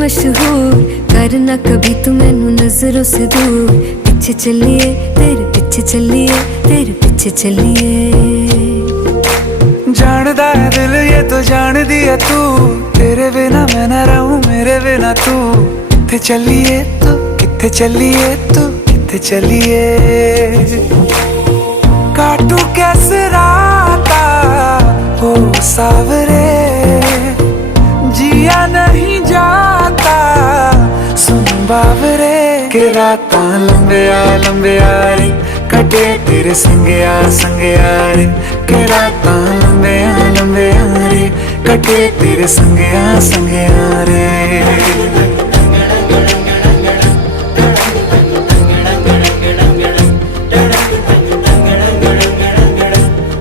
मशहूर, करना कभी तू मैनू नजरों से दूर। पीछे चलिए तेरे पीछे चलिए, तेरे पीछे चलिए। जानदा है दिल ये तो जान दिया तू, तेरे बिना मैं ना रहूं मेरे बिना तू। किथे चलिए तू, किथे चलिए तू, किथे चलिए। काटू कैसे राता हो सावरे, जिया नहीं जाता सुन बावरे। के रातां लंबिया लंबिया रे, कटे तेरे संगया संगया रे। के रातां लंबिया लंबिया रे, कटे तेरे संगया संगया रे।